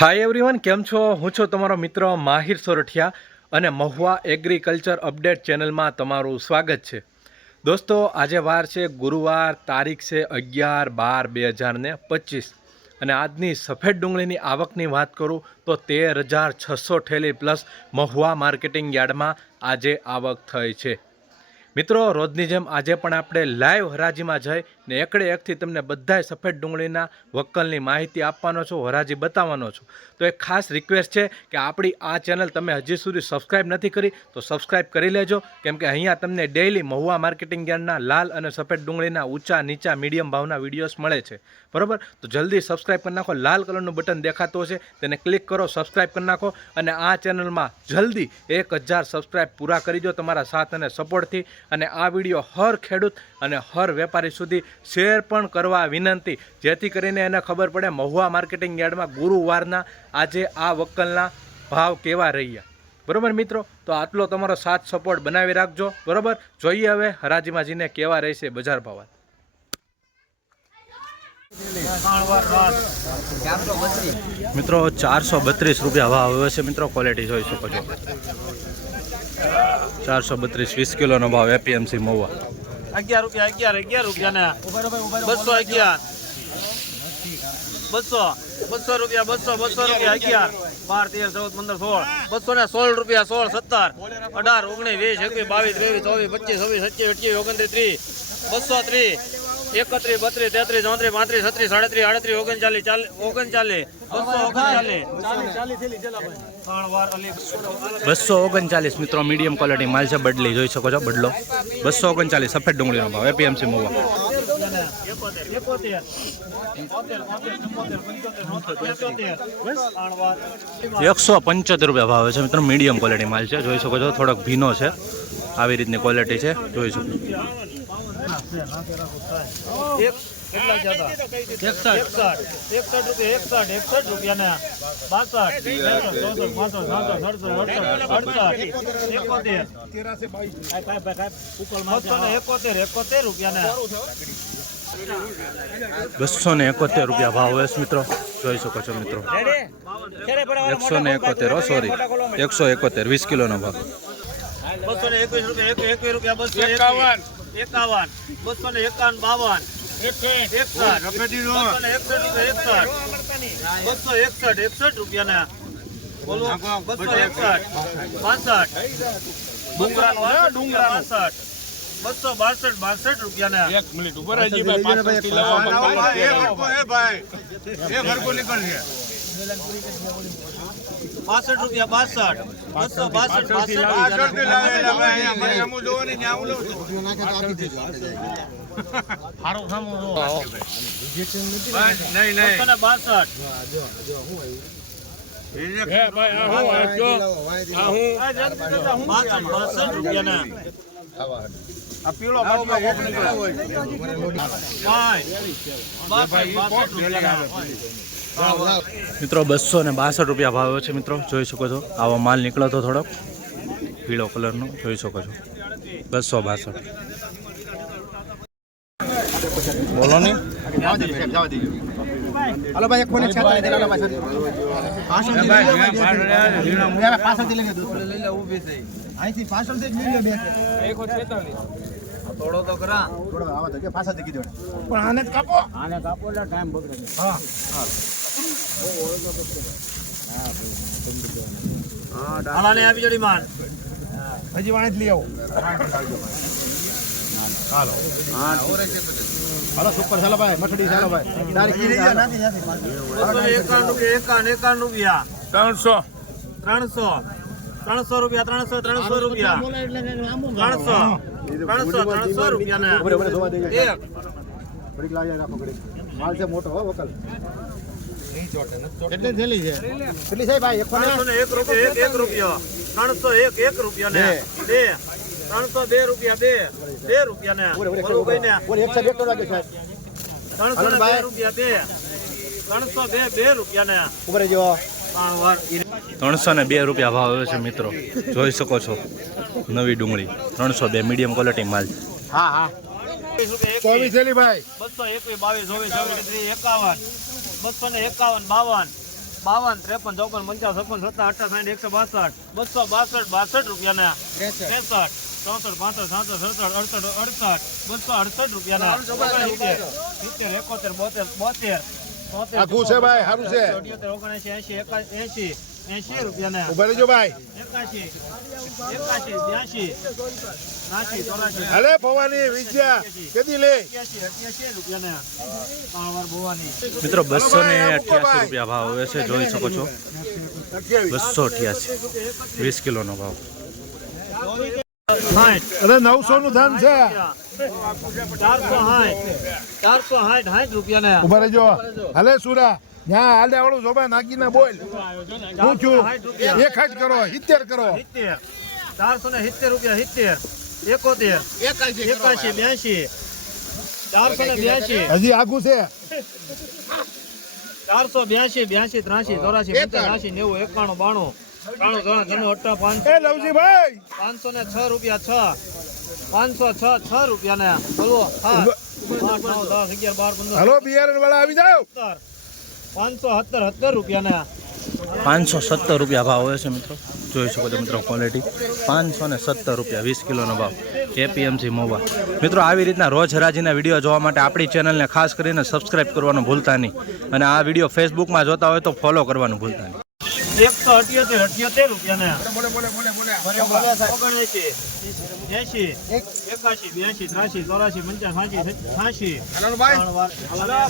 Hi everyone કેમ છો? હું છું તમારો મિત્ર માહિર સોરઠિયા અને મહુવા એગ્રીકલ્ચર અપડેટ ચેનલમાં તમારું સ્વાગત છે. દોસ્તો, આજે વાર છે, ગુરુવાર, તારીખ છે અગિયાર બાર બે હજાર ને પચીસ. અને આજની સફેદ ડુંગળીની આવકની વાત કરું તો તેર હજાર છસો ઠેલી પ્લસ મહુવા માર્કેટિંગ યાર્ડમાં આજે આવક થઈ છે. મિત્રો, રોજની જેમ આજે પણ આપણે લાઈવ હરાજીમાં જઈ ને એકડે એકથી તમને બધાય સફેદ ડુંગળીના વક્કલની માહિતી આપવાનો છું, હરાજી બતાવવાનો છું. તો એક ખાસ રિક્વેસ્ટ છે કે આપણી આ ચેનલ તમે હજી સુધી સબસ્ક્રાઈબ નથી કરી, તો સબસ્ક્રાઈબ કરી લેજો. કેમ કે અહીંયા તમને ડેઇલી મહુવા માર્કેટિંગ યાર્ડના લાલ અને સફેદ ડુંગળીના ઊંચા નીચા મીડિયમ ભાવના વિડીયોઝ મળે છે. બરાબર? તો જલ્દી સબસ્ક્રાઈબ કરી નાખો. લાલ કલરનું બટન દેખાતું હશે, તેને ક્લિક કરો સબસ્ક્રાઈબ કરી નાખો અને આ ચેનલમાં જલ્દી એક હજાર સબસ્ક્રાઈબ પૂરા કરી દો તમારા સાથ અને સપોર્ટથી અને આ વીડિયો હર ખેડૂત અને હર વેપારી સુધી શેર પણ કરવા વિનંતી. જેથી કરીને એને ખબર પડે મહુવા માર્કેટિંગ યાર્ડમાં ગુરુવારના આજે આ વક્કલના ભાવ કેવા રહ્યા. બરોબર મિત્રો? તો આટલો તમારો સાથ સપોર્ટ બનાવી રાખજો. બરોબર? જોઈએ હવે હરાજીમાં જઈને કેવા રહેશે બજાર ભાવ મિત્રો, ચારસો બત્રીસ રૂપિયા ભાવ આવ્યો છે મિત્રો ક્વોલિટી જોઈ શકો છો. ચારસો બત્રીસ, વીસ કિલોનો ભાવ એપીએમસી મહુવા. અગિયાર રૂપિયા, અગિયાર અગિયાર રૂપિયા ને બસો અગિયાર. બસો બસો રૂપિયા, બસો બસો રૂપિયા, અગિયાર. બાર, તેર, ચૌદ, પંદર, સોળ. બસો ને સોળ રૂપિયા, સોળ, સત્તર. અઢાર, ઓગણીસ, વીસ, એકવીસ, બાવીસ, ત્રેવીસ, ચોવીસ, પચીસ, છવ્વીસ, સત્યાવીસ, અઠ્યાવીસ, ઓગણત્રીસ, ત્રીસ. બસો ત્રીસ. એકત્રીસ, બત્રીસ, તેત્રીસ, ચોત્રીસ, પાંત્રીસ, છત્રીસ, સાડત્રીસ, આડત્રીસ, ઓગણચાલીસ ચાલીસ ઓગણચાલીસ. બસો ઓગણચાલીસ. બસો ઓગણચાલીસ મિત્રો મીડિયમ ક્વોલિટી માલ છે, બદલી જોઈ શકો છો, બદલો. બસો ઓગણચાલીસ, સફેદ ડુંગળીનો ભાવ એપીએમસી મહુવા એકસો પંચોતેર રૂપિયા ભાવે છે મિત્રો મીડિયમ ક્વોલિટી માલ છે, જોઈ શકો છો, થોડોક ભીનો છે. આવી રીતની ક્વોલિટી છે, જોઈ શકો બસો ને એકોતેર રૂપિયા ભાવ હોય મિત્રો. જોઈ શકો છો મિત્રો. એકસો ને એકોતેર સોરી એકસો એકોતેર વીસ કિલોનો ભાવ. બસો ને એકવીસ રૂપિયા એક એકવીસ રૂપિયા બસો એકાવન. એકાવન બસો ને એકાવન બાવન. એકસઠ. બસો એકસઠ રૂપિયા એકસઠ. બસો એકસઠ એકસઠ રૂપિયા ને બોલો બસો એકસઠ. પાસઠ. ડુંગરા ડુંગરા બાસઠ બસો બાસઠ બાસઠ રૂપિયા ને એક મિનિટ ઉપર હજી ભાઈ પાછળથી લાવવા બાસઠ રૂપિયા બાસઠ. બસો બાસઠ બાસઠ રૂપિયા. બસો બાસઠ. હે ભાઈ આ હું આ પીળો આ હું બાસઠ બાસઠ રૂપિયા ને મિત્રો બસો ને બાસઠ રૂપિયા ભાવ છે મિત્રો. જોઈ શકો છો. આવો માલ નીકળ્યો હતો થોડોક. પીળો કલરનો. જોઈ શકો છો. બસો બાસઠ. બોલો ને. હાલો ભાઈ એક અહીંથી પાછળથી જ લો બે થોડો તો કરા થોડો આવા તો કે પાછળથી કીધો પણ આને જ કાપો. આને કાપો એટલે ટાઈમ બગડે. હા. હાલાને આપી જોડી માન હજી વાણે જ લઈ આવો. હાલો. હાલો સુપર ચાલો ભાઈ મઠડી ચાલો ભાઈ. તારીખ બસો એકાવન રૂપિયા એકાવન એકાવન રૂપિયા ત્રણસો. ત્રણસો. ત્રણસો રૂપિયા ત્રણસો ત્રણસો રૂપિયા. ત્રણસો ત્રણસો ત્રણસો રૂપિયા ને. એક. ઘડીક લાવી રાખો માલ છે મોટો હો વકલ. કેટલી થેલી છે? કેટલી છે ભાઈ? એક ત્રણસો ને એક રૂપિયા એક એક રૂપિયો. ત્રણસો એક એક રૂપિયા ને. બે. ત્રણસો બે રૂપિયા બે. બે રૂપિયા ને. એક એક લાગે ત્રણસો ને બે રૂપિયા બે. ત્રણસો બે બે રૂપિયા ને. ઉભરે જો ત્રણ વાર. ત્રણસો ને બે રૂપિયા ભાવ આવે છે મિત્રો. જોઈ શકો છો નવી ડુંગળી. ત્રણસો બે મીડિયમ ક્વોલિટી માલ. હા હા. ચોવીસ ભાઈ. બસો એકવીસ બાવીસ ચોવીસ ચોવીસ એકાવન. બસો ને એકાવન બાવન. બાવન ત્રેપન ચોપન પંચાવન છપ્પન સત્તર અઠાર સાઠ એકસો બાસઠ. બસો બાસઠ બાસઠ રૂપિયાના. ત્રેસઠ ચોસઠ પાંસઠ સાસઠ સડસઠ અડસઠ અડસઠ. બસો અડસઠ રૂપિયાના. સિત્તેર એકોતેર બોતેર બોતેર. ભાઈ, સારું છે. અઠ્યોતેર ઓગણએંશી એંશી. એકા રૂપિયા ઊભા રહેજો ભાઈ. ભવાની વિદ્યા. કેદી લે? મિત્રો બસો ને અઠ્યાસી રૂપિયા ભાવ હવે છે જોઈ શકો છો. બસો અઠ્યાસી. વીસ કિલોનો ભાવ. અરે નવસો નું ધાન છે. ચારસો સાઠ ચારસો સાઠ સાઠ રૂપિયાના. ઊભા રહેજો. હાલે સુરા. ત્યાં હાલે વાળું નાગી ના બોલ. હું છું. એક જ કરો સિત્તેર કરો. ચારસો ને સિત્તેર રૂપિયા સિત્તેર. એકોતેર. એકાશી બ્યાસી ચારસો ને બ્યાસી હજી આગું છે. ચારસો બ્યાસી બ્યાસી ત્રાસી ચોરાસી પંચ્યાસી નેવું એકાણું બાણું. ત્રાણું ત્રણ ત્રણ અઠા પાંચસો એ લવજીભાઈ પાંચસો ને છ રૂપિયા છ. પાંચસો છ છ રૂપિયા ને બોલો હા. આઠ નવ દસ અગિયાર બાર પંદર. હાલો બિયારણ વાળા આવી જાઓ. સત્તર. પાંચસો સત્તર સત્તર રૂપિયા પાંચસો સત્તર રૂપિયા ભાવ હોય છે મિત્રો. જોઈ શકો છો મિત્રો ક્વોલિટી પાંચસો ને સત્તર રૂપિયા, વીસ કિલોનો ભાવ. એપીએમસી મહુવા મિત્રો, આવી રીતના રોજ હરાજીના વીડિયો જોવા માટે આપણી ચેનલને ખાસ કરીને સબસ્ક્રાઇબ કરવાનું ભૂલતા નહીં. અને આ વીડિયો ફેસબુકમાં જોતા હોય તો ફોલો કરવાનું ભૂલતા નહીં. એકસો અઠ્યોતેર અઠ્યોતેર રૂપિયા ને ઓગણએંશી. એંશી. બ્યાસી ત્રાસી ચોરાસી પંચ્યાસી છ્યાસી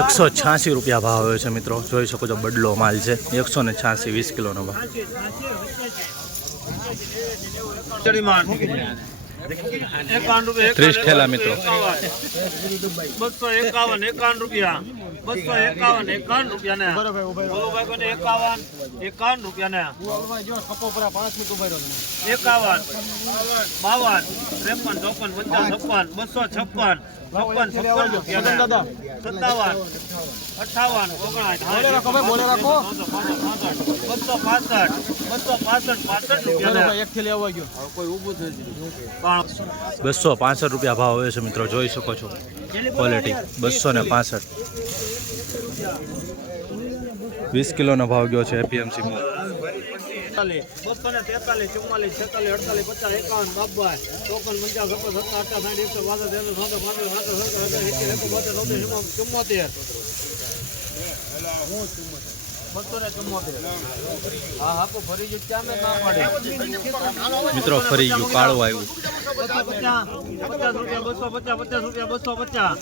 એકસો છ્યાસી રૂપિયા ભાવ આવ્યો છે મિત્રો. જોઈ શકો છો બદલો માલ છે. એકસો ને છ્યાસી વીસ કિલોનો ભાવ. ત્રીસ ઠેલા મિત્રો. બસો એકાવન એકાવન રૂપિયા. બસો એકાવન એકાવન રૂપિયા ને બરોબર એકાવન એકાવન રૂપિયા ને એકાવન, બાવન, ત્રેપન, ચોપન, પચાસ, છપ્પન, બસો છપ્પન. પાસઠ રૂપિયા બસો પાસઠ. રૂપિયા ભાવ હવે છે મિત્રો જોઈ શકો છો ક્વોલિટી બસો ને પાસઠ. વીસ કિલોનો ભાવ ગયો છે એપીએમસી બસો ને તેતાલીસ ચુમ્માલીસ છેતાલીસ અડતાલીસ પચાસ એકાવન બાબાઈ ચોપન પંચાવન છપ્પન સત્તર અઠા સાઠ એકસો બાસઠ તેરસો ચોસઠ પાંત્રીસ સાતસો સત્તર અઢાર સિત્તેર એકસો બોતેર ચોતેર ચુમ્મોતેર. મિત્રો ફરી ગયું કાળું આવ્યું. બસો પચાસ પચાસ રૂપિયા પચાસ પચાસ રૂપિયા પચાસ.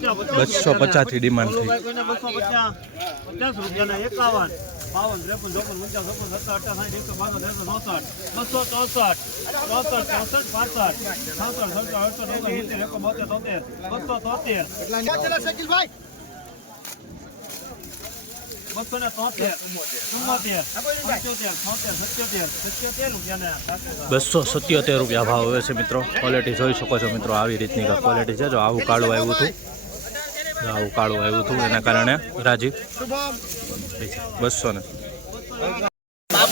પચાસ બસો ડિમાન્ડ થઈ. પચાસ પચાસ રૂપિયાના એકાવન. બાવન ત્રેપન ચોપન પંચાવન ચોપન સત્તર અઠા સાઠ એકસો બાસઠ ત્રણસો ચોસઠ બસો ચોસઠ ચોસઠ ચોસઠ પાસઠ છાસઠ સડસઠ અડસઠ ઓગણ સિત્તેર એકો બોતેર તોતેર બસો તોતેર. બસો ને તોતેર ચુમ્મોતેર પંચોતેર છોતેર સત્યોતેર સત્યોતેર રૂપિયાના બસો સત્યોતેર રૂપિયા ભાવ હવે છે મિત્રો. ક્વોલિટી જોઈ શકો છો મિત્રો. આવી રીતની ક્વોલિટી છે. જો આવું કાળું આવ્યું હતું જો આવું કાળું આવ્યું હતું એના કારણે રાજી બસો ને.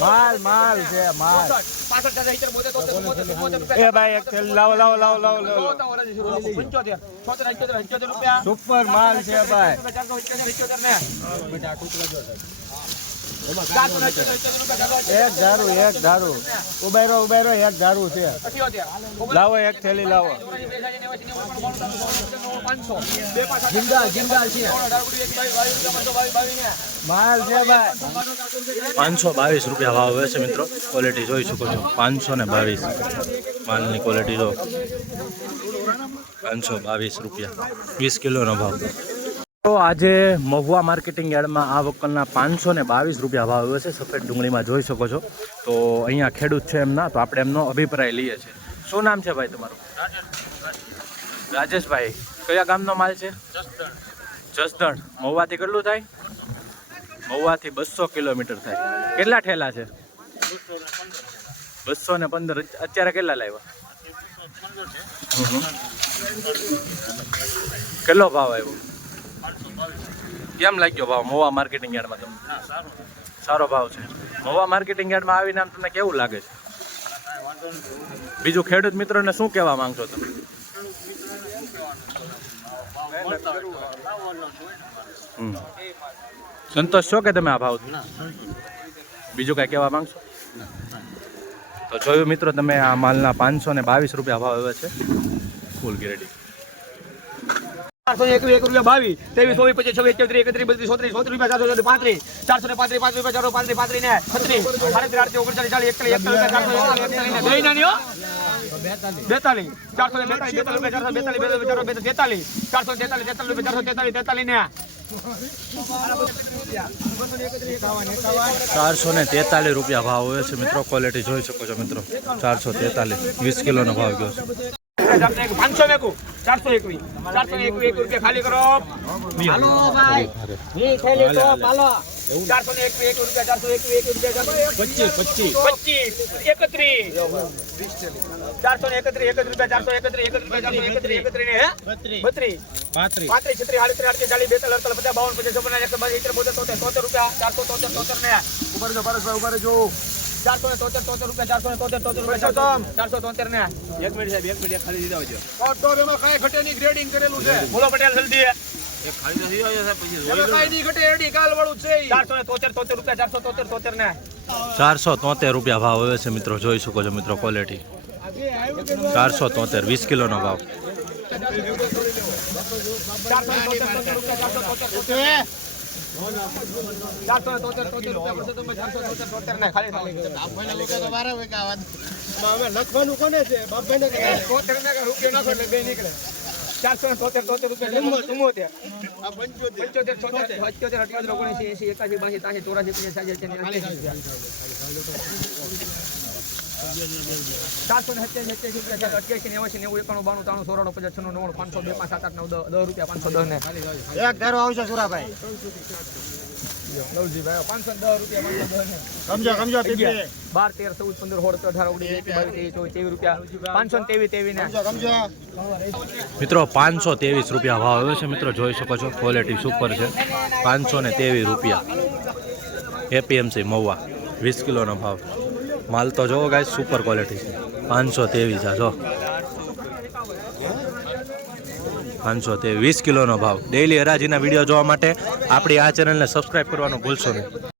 માલ માલ છે માલ એ ભાઈ એક થેલી લાવો લાવો લાવો લાવો લાવો સુપર માલ છે ભાઈ. એક ધારું એક ધારું. ઉબેરો ઉબેરો એક ધારું છે. લાવો એક થેલી, લાવો. માલ છે ભાઈ. પાંચસો બાવીસ રૂપિયા ભાવ હોય છે મિત્રો. ક્વોલિટી જોઈ શકો છો. પાંચસો ને બાવીસ. માલની ક્વોલિટી જો. પાંચસો બાવીસ રૂપિયા. વીસ કિલોનો ભાવ. તો આજે મહુવા માર્કેટિંગ યાર્ડમાં આ વકલના પાંચસો ને બાવીસ રૂપિયા ભાવ આવ્યો છે. સફેદ ડુંગળીમાં જોઈ શકો છો. તો અહીંયા ખેડૂત છે એમના, તો આપણે એમનો અભિપ્રાય લઈએ છીએ. શું નામ છે ભાઈ તમારું? રાજેશભાઈ. કયા ગામનો માલ છે? જસદણ. મહુવાથી કેટલું થાય? મહુવાથી બસો કિલોમીટર થાય. કેટલા ઠેલા છે? બસો ને પંદર. અત્યારે કેટલા લાવ્યા? કેટલો ભાવ આવ્યો? કેમ લાગ્યો ભાવ? મોવા માર્કેટિંગ યાર્ડમાં તમને? સારો ભાવ છે. મોવા માર્કેટિંગ યાર્ડમાં આવીને આમ તમને કેવું લાગે છે? બીજું ખેડૂત મિત્રોને શું કહેવા માંગશો તમે. સંતોષ છો કે તમે આ ભાવ બીજું કાંઈ કહેવા માંગશો? તો જોયું મિત્રો તમે આ માલના પાંચસો ને બાવીસ રૂપિયા ભાવ આવ્યા છે. ફૂલ ગેરડી ચારસો ને એક રૂપિયા બાવીસ ત્રેવીસ ચોવીસ પચીસ છવ્વીસ ચોત્રીસ એકત્રીસ બત્રીસ ચોત્રીસ ચોત્રીસ રૂપિયા ચારસો ચોત્રીસ પાંત્રીસ ચારસો ને પાંત્રીસ પાંત્રીસ રૂપિયા ચારસો પાંત્રીસ પાંત્રીસ ને છત્રીસ ઓગણચાલીસ ચાલીસ એકતાલીસ એકતાલીસ ચારસો એકતાલીસ ને જઈ નાની હો બેતાલીસ ચારસો ને બેતાલીસ બેતાલીસ ચારસો બેતાલીસ બેતાલીસ ચારસો બેતાલીસ તેતાલીસ ચારસો તેતાલીસ તેતાલીસ રૂપિયા ચારસો તેતાલીસ તેતાલીસ ને ચારસો ને તેતાલીસ રૂપિયા ભાવ હોય છે મિત્રો ક્વોલિટી જોઈ શકો છો મિત્રો ચારસો તેતાલીસ વીસ કિલોનો ભાવ ગયો છે પાંચસો મેકું ચારસો એકવીસ ચારસો ને એકવીસ એક રૂપિયા ખાલી કરો. ચારસો ને એકવીસ એક રૂપિયા ચારસો એક રૂપિયા પચીસ પચીસ. પચીસ એકત્રીસ. ચારસો ને એકત્રીસ એકત્રીસ રૂપિયા ચારસો એકત્રીસ એકત્રીસ રૂપિયા ચારસો એકત્રીસ એકત્રીસ ને બત્રીસ. પાંત્રીસ. પાંત્રીસ છત્રીસ આડત્રીસ આડત્રીસ ચાલીસ બેતાલીસ અડતાલીસ પચાસ બાવન પચાસ ચોપન એકસો બાવીસ બોતેર તોતેર તોતેર રૂપિયા ચારસો તોતેર તોતેર ને. ઉપર જો ઉપર જો ચારસો ને તોતેર તોતેર રૂપિયા ચારસો ને તોતેર તોતેર રૂપિયા ચારસો ચારસો તોતેર ને એક મિનિટ સાહેબ એક મિનિટ ખાલી દીધા હોજો તો કાંઈ ઘટે ગ્રેડિંગ કરેલું છે. બોલો પટેલ જલ્દી. એમાં કાંઈ નહીં ઘટે એડી કાલ વાળું છે ચારસો ને તોતેર તોતેર રૂપિયા ચારસો તોતેર તોતેર ને ચારસો તોતેર રૂપિયા ભાવ આવે છે મિત્રો જોઈ શકો છો મિત્રો ક્વોલિટી ચારસો તોતેર વીસ કિલોનો ભાવ. ચારસો તોતેર તોતેર રૂપિયા ચારસો તોતેર તોતેર ચારસો ને તોતેર તોતેર તમે ચારસો તોતેર તોતેર ને તોતેર રૂપિયા નાખો એટલે બે નીકળે. ચારસો ને તોતેર તોતેર રૂપિયા ચુમ્મોતેર. પંચોતેર. છોતેર. અઠ્યોતેર અઠ્યોતેર ઓગણસી એસી એકાસી બાસી ત્યાસી ચોરાસી પંચ્યાસી છ્યાસી ચારસો ને સત્યાસી સત્યાસી રૂપિયા અઠ્યાસી નેવાસી નેવું એકાણું બાણું ત્રાણું સોરાણું પચાસ છન્નું નવ્વાણું પાંચસો બે પાંચ સાત આઠ નવ દસ દસ રૂપિયા પાંચસો દસ ને. એક ધારો આવશે સુરાભાઈ. લવજીભાઈ પાંચસો દસ રૂપિયા પાંચસો દસ ને. સમજો સમજો બાર તેર ચૌદ પંદર સોળ અઢાર ઓગણીસ બાવીસ ત્રેવીસ ચોવીસ ત્રેવીસ રૂપિયા. પાંચસો તેવી સમજો મિત્રો પાંચસો ત્રેવીસ રૂપિયા ભાવ આવ્યો છે. મિત્રો જોઈ શકો છો ક્વોલિટી સુપર છે. પાંચસો ને ત્રેવીસ રૂપિયા. એપીએમસી મહુવા વીસ કિલોનો ભાવ. માલ તો જોવો ગાય સુપર ક્વોલિટી છે. પાંચસો ત્રેવીસ આ જો. પાંચસો તેવીસ વીસ કિલોનો ભાવ. ડેઇલી હરાજીના વીડિયો જોવા માટે આપણી આ ચેનલને સબસ્ક્રાઈબ કરવાનું ભૂલશો નહીં.